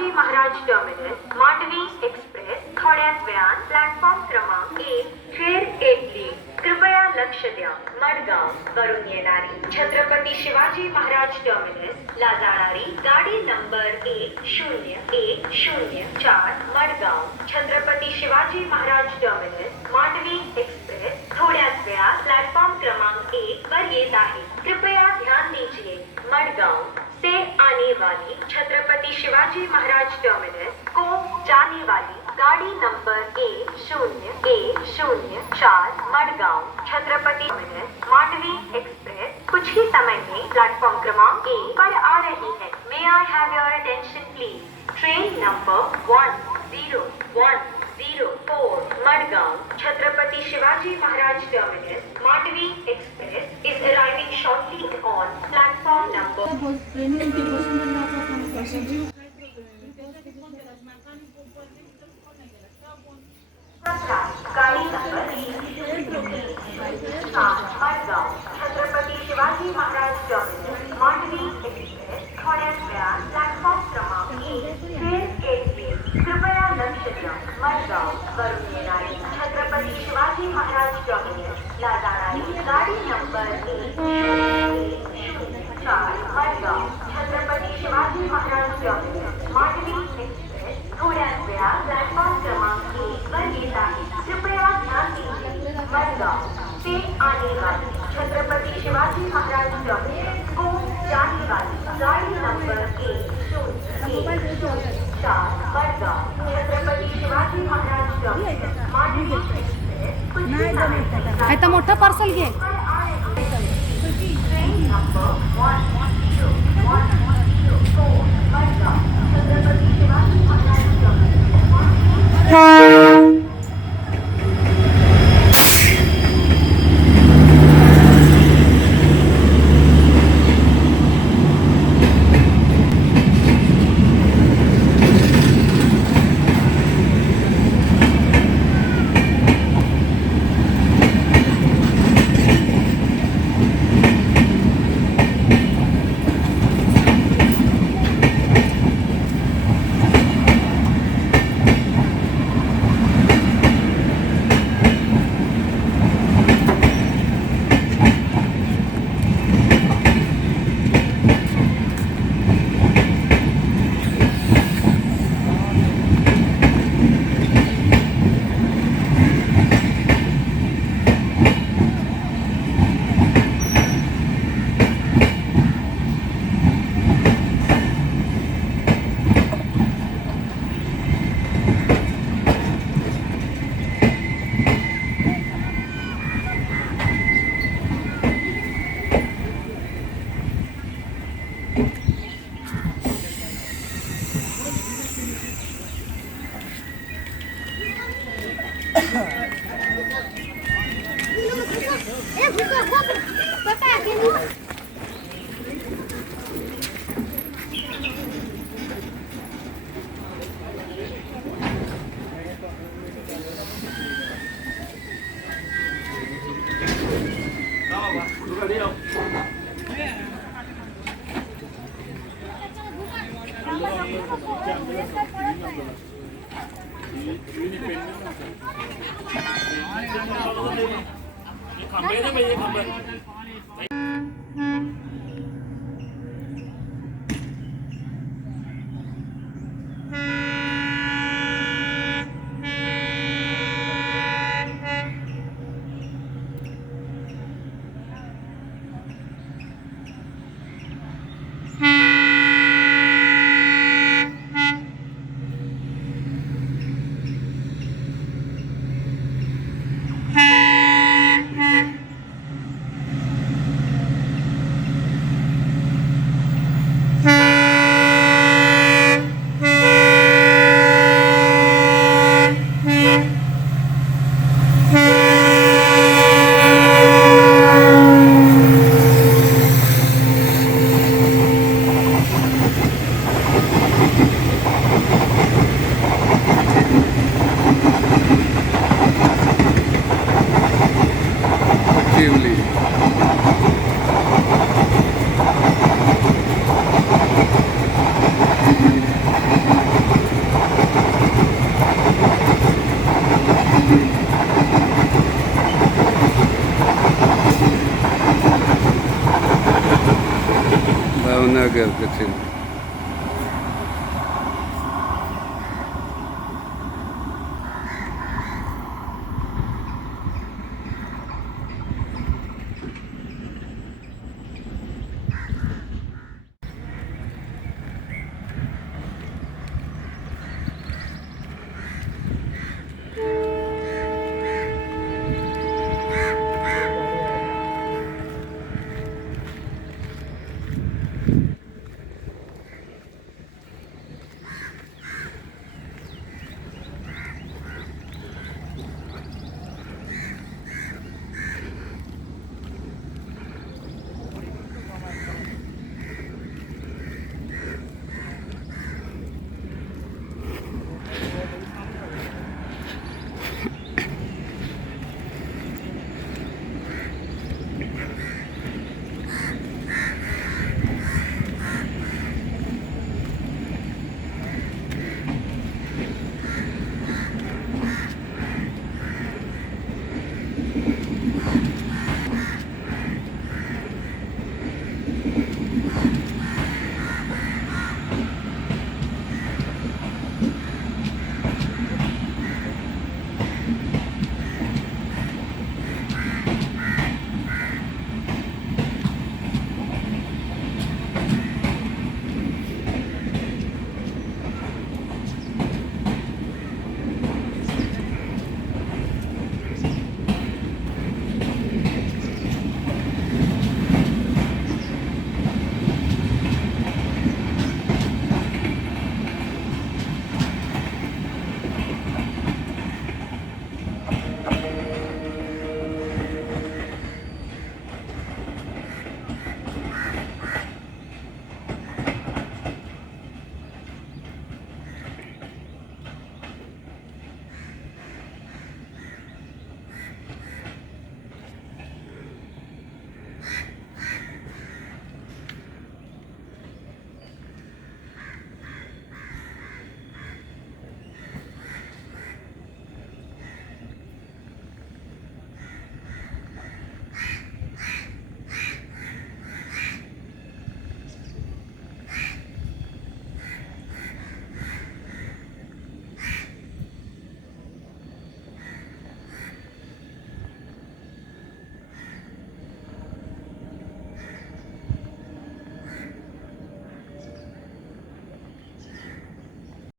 Shivaji Maharaj terminus Mandovi express थोड्याच वेळान platform क्रमांक 1 खेर येतली. कृपया लक्ष द्या. मडगाव वरून येणारी छत्रपती शिवाजी महाराज टर्मिनस ला जाणारी गाडी number 1014 Madgaon Chhatrapati Shivaji Maharaj terminus Mandovi express थोड्याच वेळात प्लॅटफॉर्म क्रमांक 1 पर येत आहे. कृपया ध्यान दीजिए. मडगांव से आने वाली छत्रपति शिवाजी महाराज टर्मिनस को जाने वाली गाड़ी number 1014 Madgaon Chhatrapati terminus Mandovi express कुछ ही समय में प्लेटफॉर्म क्रमांक 1 पर आ रही है. May I have your attention please. Train number 1004 Madgaon Chhatrapati Shivaji Maharaj terminus Mandovi express is arriving shortly on platform number. गाड़ी number Madgaon Chhatrapati Shivaji Maharaj terminus Mandovi express थोड्याच वेळात प्लॅटफॉर्म क्रमांक 1 कृपया लक्ष द्या. मडगांव वरून येणारी छत्रपती शिवाजी महाराज टर्मिनस ला जाणारी गाडी number 1014 Madgaon Chhatrapati Shivaji Maharaj terminus Mandovi express थोड्याच वेळात प्लॅटफॉर्म क्रमांक 1 पर येत आहे. कृपया ध्यान दीजिए. मडगांव से आने वाली छत्रपति शिवाजी महाराज टर्मिनस को जाने वाली गाड़ी number 1014 Madgaon Chhatrapati Shivaji Maharaj terminus Mandovi express कुछ ही समय में आता मोठा पार्सल घे. Train number 1014 Madgaon Chhatrapati Shivaji Maharaj terminus Bhavnagar KCVL.